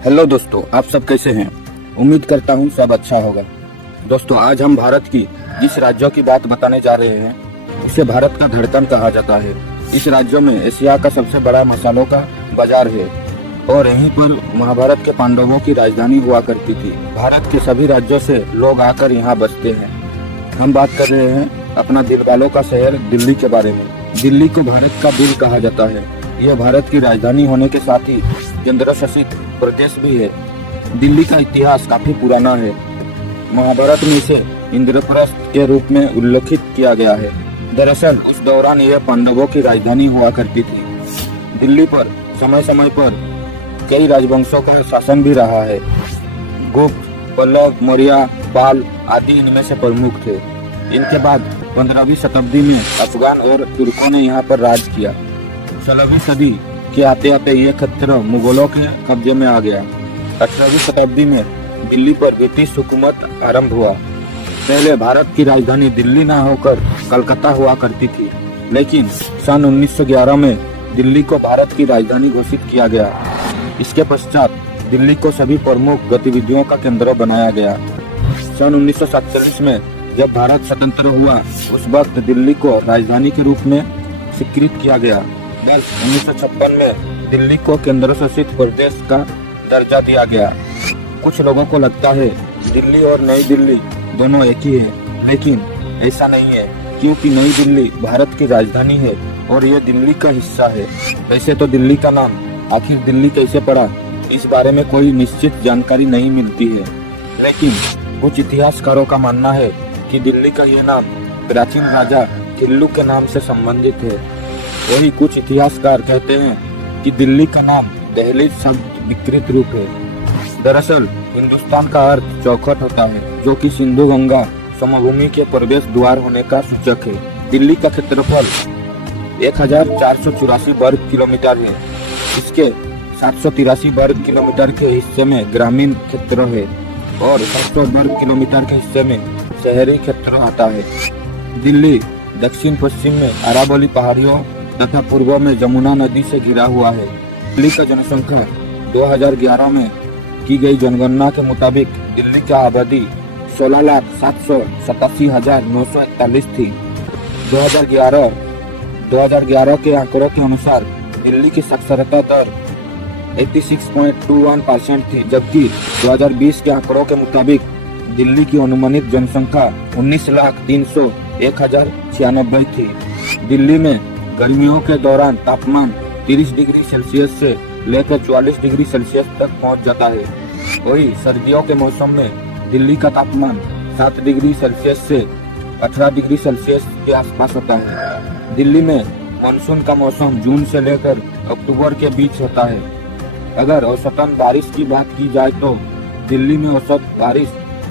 Hello दोस्तों, आप सब कैसे हैं? उम्मीद करता हूँ सब अच्छा होगा। दोस्तों, आज हम भारत की जिस राज्यों की बात बताने जा रहे हैं उसे भारत का धड़कन कहा जाता है। इस राज्य में एशिया का सबसे बड़ा मसालों का बाजार है और यहीं पर महाभारत के पांडवों की राजधानी हुआ करती थी। भारत के सभी राज्यों से लोग आकर यहाँ बसते हैं। हम बात कर रहे हैं अपना दिलवालों का शहर दिल्ली के बारे में। दिल्ली को भारत का दिल कहा जाता है। यह भारत की राजधानी होने के साथ ही केंद्र शासित प्रदेश भी है। दिल्ली का इतिहास काफी पुराना है। महाभारत में इसे इंद्रप्रस्थ के रूप में उल्लेखित किया गया है। दरअसल उस दौरान यह पांडवों की राजधानी हुआ करती थी। दिल्ली पर समय समय पर कई राजवंशों का शासन भी रहा है। गुप्त, पल्लव, मौर्य, पाल आदि इनमें से प्रमुख थे। इनके बाद 15वीं शताब्दी में अफगान और तुर्कों ने यहाँ पर राज किया। 16वीं सदी के आते आते यह क्षेत्र मुगलों के कब्जे में आ गया। 18वीं शताब्दी में दिल्ली पर ब्रिटिश हुकूमत आरंभ हुआ। पहले भारत की राजधानी दिल्ली न होकर कलकत्ता हुआ करती थी, लेकिन सन 1911 में दिल्ली को भारत की राजधानी घोषित किया गया। इसके पश्चात दिल्ली को सभी प्रमुख गतिविधियों का केंद्र बनाया गया। सन 1947 में जब भारत स्वतंत्र हुआ, उस वक्त दिल्ली को राजधानी के रूप में स्वीकृत किया गया। वर्ष 1956 में दिल्ली को केंद्र शासित प्रदेश का दर्जा दिया गया। कुछ लोगों को लगता है दिल्ली और नई दिल्ली दोनों एक ही है, लेकिन ऐसा नहीं है, क्योंकि नई दिल्ली भारत की राजधानी है और यह दिल्ली का हिस्सा है। वैसे तो दिल्ली का नाम आखिर दिल्ली कैसे पड़ा, इस बारे में कोई निश्चित जानकारी नहीं मिलती है, लेकिन कुछ इतिहासकारों का मानना है कि दिल्ली का यह नाम प्राचीन राजा किल्लू के नाम से संबंधित है। वही कुछ इतिहासकार कहते हैं कि दिल्ली का नाम दहलीज शब्द विकृत रूप है। दरअसल हिंदुस्तान का अर्थ चौखट होता है, जो कि सिंधु गंगा समभूमि के प्रवेश द्वार होने का सूचक है। दिल्ली का क्षेत्रफल 1484 वर्ग किलोमीटर है। इसके 783 वर्ग किलोमीटर के हिस्से में ग्रामीण क्षेत्र है और 700 वर्ग किलोमीटर के हिस्से में शहरी क्षेत्र आता है। दिल्ली दक्षिण पश्चिम में अरावली पहाड़ियों तथा पूर्व में जमुना नदी से घिरा हुआ है। दिल्ली का जनसंख्या 2011 में की गई जनगणना के मुताबिक दिल्ली की आबादी 16,787,941 थी। 2011 के आंकड़ों के अनुसार दिल्ली की साक्षरता दर 86.21% थी, जबकि 2020 के आंकड़ों के मुताबिक दिल्ली की अनुमानित जनसंख्या 19,301,096 थी। दिल्ली में गर्मियों के दौरान तापमान 30 डिग्री सेल्सियस से लेकर 44 डिग्री सेल्सियस तक पहुंच जाता है। वही सर्दियों के मौसम में दिल्ली का तापमान 7 डिग्री सेल्सियस से 18 डिग्री सेल्सियस के आसपास होता है। दिल्ली में मानसून का मौसम जून से लेकर अक्टूबर के बीच होता है। अगर औसतन बारिश की बात की जाए तो दिल्ली में औसत बारिश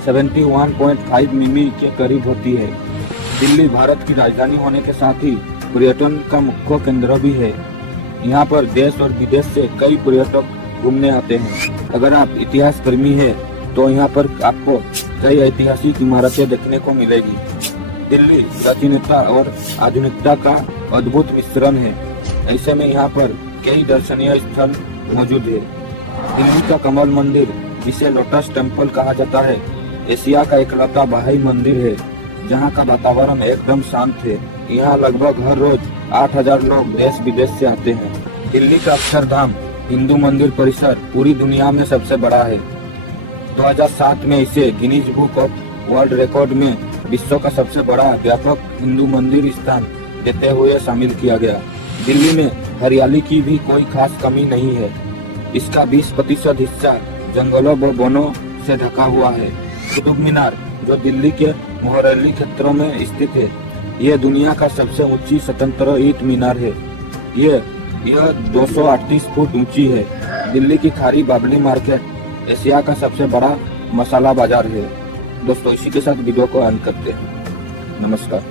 71.5 मिमी के करीब होती है। दिल्ली भारत की राजधानी होने के साथ ही पर्यटन का मुख्य केंद्र भी है। यहाँ पर देश और विदेश से कई पर्यटक घूमने आते हैं। अगर आप इतिहास प्रेमी है तो यहाँ पर आपको कई ऐतिहासिक इमारतें देखने को मिलेगी। दिल्ली प्राचीनता और आधुनिकता का अद्भुत मिश्रण है। ऐसे में यहाँ पर कई दर्शनीय स्थल मौजूद है। दिल्ली का कमल मंदिर, जिसे लोटस टेम्पल कहा जाता है, एशिया का इकलौता बहाई मंदिर है, जहाँ का वातावरण एकदम शांत है। यहाँ लगभग हर रोज 8,000 लोग देश विदेश से आते हैं। दिल्ली का अक्षरधाम हिंदू मंदिर परिसर पूरी दुनिया में सबसे बड़ा है। 2007 में इसे Guinness book of world record में विश्व का सबसे बड़ा व्यापक हिंदू मंदिर स्थान देते हुए शामिल किया गया। दिल्ली में हरियाली की भी कोई खास कमी नहीं है। इसका 20% हिस्सा जंगलों व वनों से ढका हुआ है। कुतुब मीनार, जो दिल्ली के मोहरली क्षेत्रों में स्थित है, यह दुनिया का सबसे ऊंची स्वतंत्र ईंट मीनार है। यह 238 फुट ऊंची है। दिल्ली की थारी बाबली मार्केट एशिया का सबसे बड़ा मसाला बाजार है। दोस्तों, इसी के साथ वीडियो को अंत करते हैं। नमस्कार।